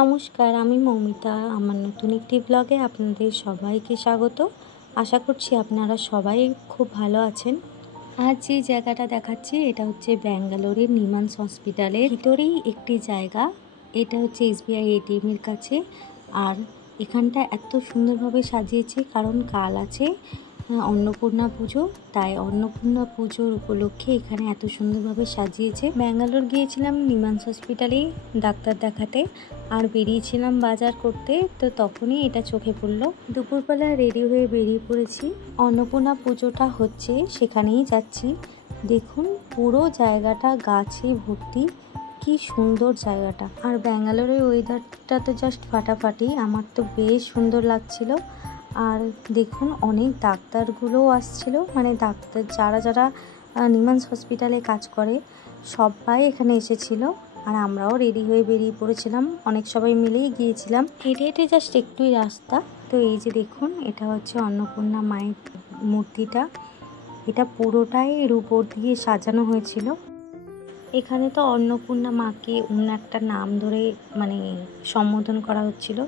নমস্কার, আমি মৌমিতা। আমার নতুন একটি ব্লগে আপনাদের সবাইকে স্বাগত। আশা করছি আপনারা সবাই খুব ভালো আছেন। আজ যে জায়গাটা দেখাচ্ছি এটা হচ্ছে ব্যাঙ্গালোরের নিমান্স হসপিটালের ভিতরেই একটি জায়গা। এটা হচ্ছে SBI ATM এর কাছে। আর এখানটা এত সুন্দরভাবে সাজিয়েছে কারণ কাল আছে অন্নপূর্ণা পুজো, তাই অন্নপূর্ণা পুজোর উপলক্ষে এখানে এত সুন্দরভাবে সাজিয়েছে। ব্যাঙ্গালোর গিয়েছিলাম নিমান্স হসপিটালে ডাক্তার দেখাতে, আর বেরিয়েছিলাম বাজার করতে, তো তখনই এটা চোখে পড়লো। দুপুরবেলা রেডি হয়ে বেরিয়ে পড়েছি। অন্নপূর্ণা পুজোটা হচ্ছে সেখানেই যাচ্ছি। দেখুন পুরো জায়গাটা গাছে ভর্তি, কি সুন্দর জায়গাটা। আর ব্যাঙ্গালোরের ওয়েদারটা তো জাস্ট ফাটাফাটি, আমার তো বেশ সুন্দর লাগছিল। আর দেখুন অনেক ডাক্তারগুলোও আসছিল, মানে ডাক্তার যারা যারা নিমান্স হসপিটালে কাজ করে সবাই এখানে এসেছিল। আর আমরাও রেডি হয়ে বেরিয়ে পড়েছিলাম, অনেক সবাই মিলেই গিয়েছিলাম। হেঁটে হেঁটে জাস্ট একটুই রাস্তা। তো এই যে দেখুন এটা হচ্ছে অন্নপূর্ণা মায়ের মূর্তিটা, এটা পুরোটাই রূপোর দিয়ে সাজানো হয়েছিল। এখানে তো অন্নপূর্ণা মাকে অন্য একটা নাম ধরে মানে সম্বোধন করা হচ্ছিল,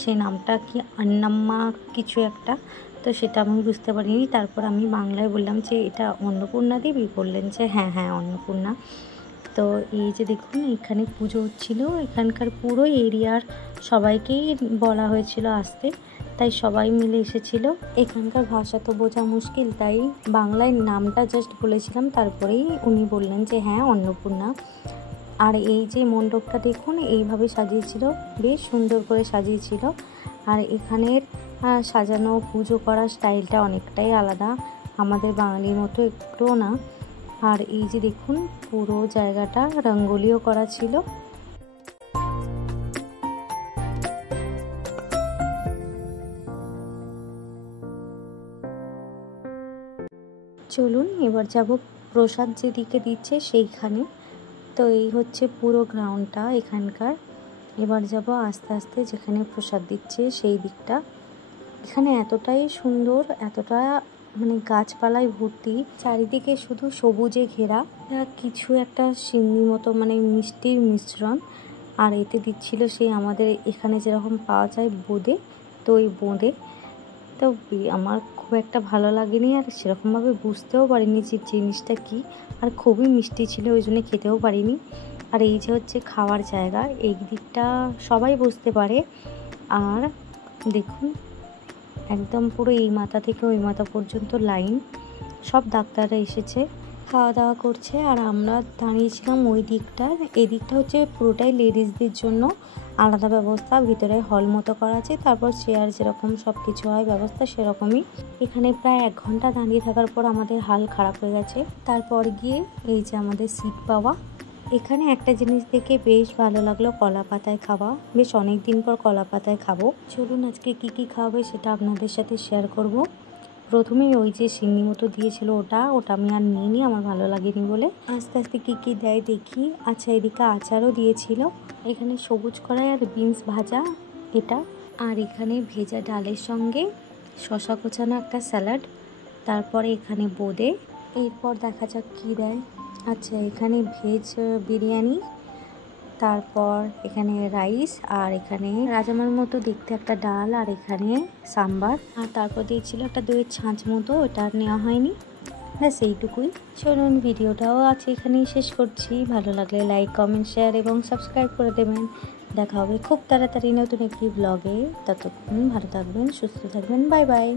সে নামটা কি আন্নাম্মা কিছু একটা, তো সেটা আমি বুঝতে পারিনি। তারপর আমি বাংলায় বললাম যে এটা অন্নপূর্ণা দেবী, বললেন যে হ্যাঁ হ্যাঁ অন্নপূর্ণা। তো এই যে দেখুন এখানে পুজো হচ্ছিল, এখানকার পুরো এরিয়ার সবাইকেই বলা হয়েছিল আসতে, তাই সবাই মিলে এসেছিল। এখানকার ভাষা তো বোঝা মুশকিল, তাই বাংলায় নামটা জাস্ট বলেছিলাম, তারপরেই উনি বললেন যে হ্যাঁ অন্নপূর্ণা। আর এই যে মণ্ডপটা দেখুন এইভাবে সাজিয়েছিল, বেশ সুন্দর করে সাজিয়েছিল। আর এখানের সাজানো পুজো করার স্টাইলটা অনেকটাই আলাদা, আমাদের বাঙালির মতো একটুও না। আর এই যে দেখুন পুরো জায়গাটা রঙ্গোলিও করা ছিল। চলুন এবার যাব প্রসাদ যেদিকে দিচ্ছে সেইখানে। তো এই হচ্ছে পুরো গ্রাউন্ডটা এখানকার। এবার যাব আস্তে আস্তে যেখানে প্রসাদ দিচ্ছে সেই দিকটা। এখানে এতটাই সুন্দর, এতটা মানে গাছপালায় ভর্তি, চারিদিকে শুধু সবুজে ঘেরা, কিছু একটা সিন্নি মতো মানে মিষ্টির মিশ্রণ। আর এতে দিচ্ছিল সেই আমাদের এখানে যেরকম পাওয়া যায় বোঁদে, তো ওই বোঁদে। তো আমার খুব একটা ভালো লাগেনি, আর সেরকমভাবে বুঝতেও পারিনি যে জিনিসটা কি, আর খুবই মিষ্টি ছিল, ওই জন্য খেতেও পারিনি। আর এই যে হচ্ছে খাওয়ার জায়গা, এই দিকটা সবাই বসতে পারে। আর দেখুন একদম পুরো এই মাথা থেকে ওই মাথা পর্যন্ত লাইন, সব ডাক্তাররা এসেছে, খাওয়া দাওয়া করছে। আর আমরা দাঁড়িয়েছিলাম ওই দিকটার। এই দিকটা হচ্ছে পুরোটাই লেডিসদের জন্য আলাদা ব্যবস্থা, ভিতরে হল মতো করা আছে, তারপর চেয়ার যেরকম সব কিছু হয় ব্যবস্থা সেরকমই। এখানে প্রায় 1 ঘন্টা দাঁড়িয়ে থাকার পর আমাদের হাল খারাপ হয়ে গেছে। তারপর গিয়ে এই যে আমাদের সিট পাওয়া। এখানে একটা জিনিস দেখে বেশ ভালো লাগলো, কলা পাতায় খাওয়া, বেশ অনেক দিন পর কলা পাতায় খাবো। চলুন আজকে কি খাওয়াবে সেটা আপনাদের সাথে শেয়ার করব। প্রথমেই ওই যে সিন্নি মতো দিয়েছিল ওটা আমি আর নিইনি, আমার ভালো লাগেনি বলে। আস্তে আস্তে কি দেয় দেখি। আচ্ছা এদিকে আচারও দিয়েছিল, এখানে সবুজ কড়াই আর বিনস ভাজা এটা, আর এখানে ভেজা ডালের সঙ্গে শশা কোচানো একটা স্যালাড, তারপরে এখানে বোঁদে। এরপর দেখা যাক কী দেয়। আচ্ছা এখানে ভেজ বিরিয়ানি, তারপর এখানে রাইস, আর এখানে রাজমার মতো দেখতে একটা ডাল, আর এখানে সাম্বার, আর তারপর দিয়েছিল একটা দইয়ের ছাঁচ মতো, ওটা আর নেওয়া হয়নি। ব্যাস এইটুকুই। চলুন ভিডিওটাও আছে এখানেই শেষ করছি। ভালো লাগলে লাইক, কমেন্ট, শেয়ার এবং সাবস্ক্রাইব করে দেবেন। দেখা হবে খুব তাড়াতাড়ি নতুন একটি ব্লগে। ততক্ষণ ভালো থাকবেন, সুস্থ থাকবেন। Bye bye.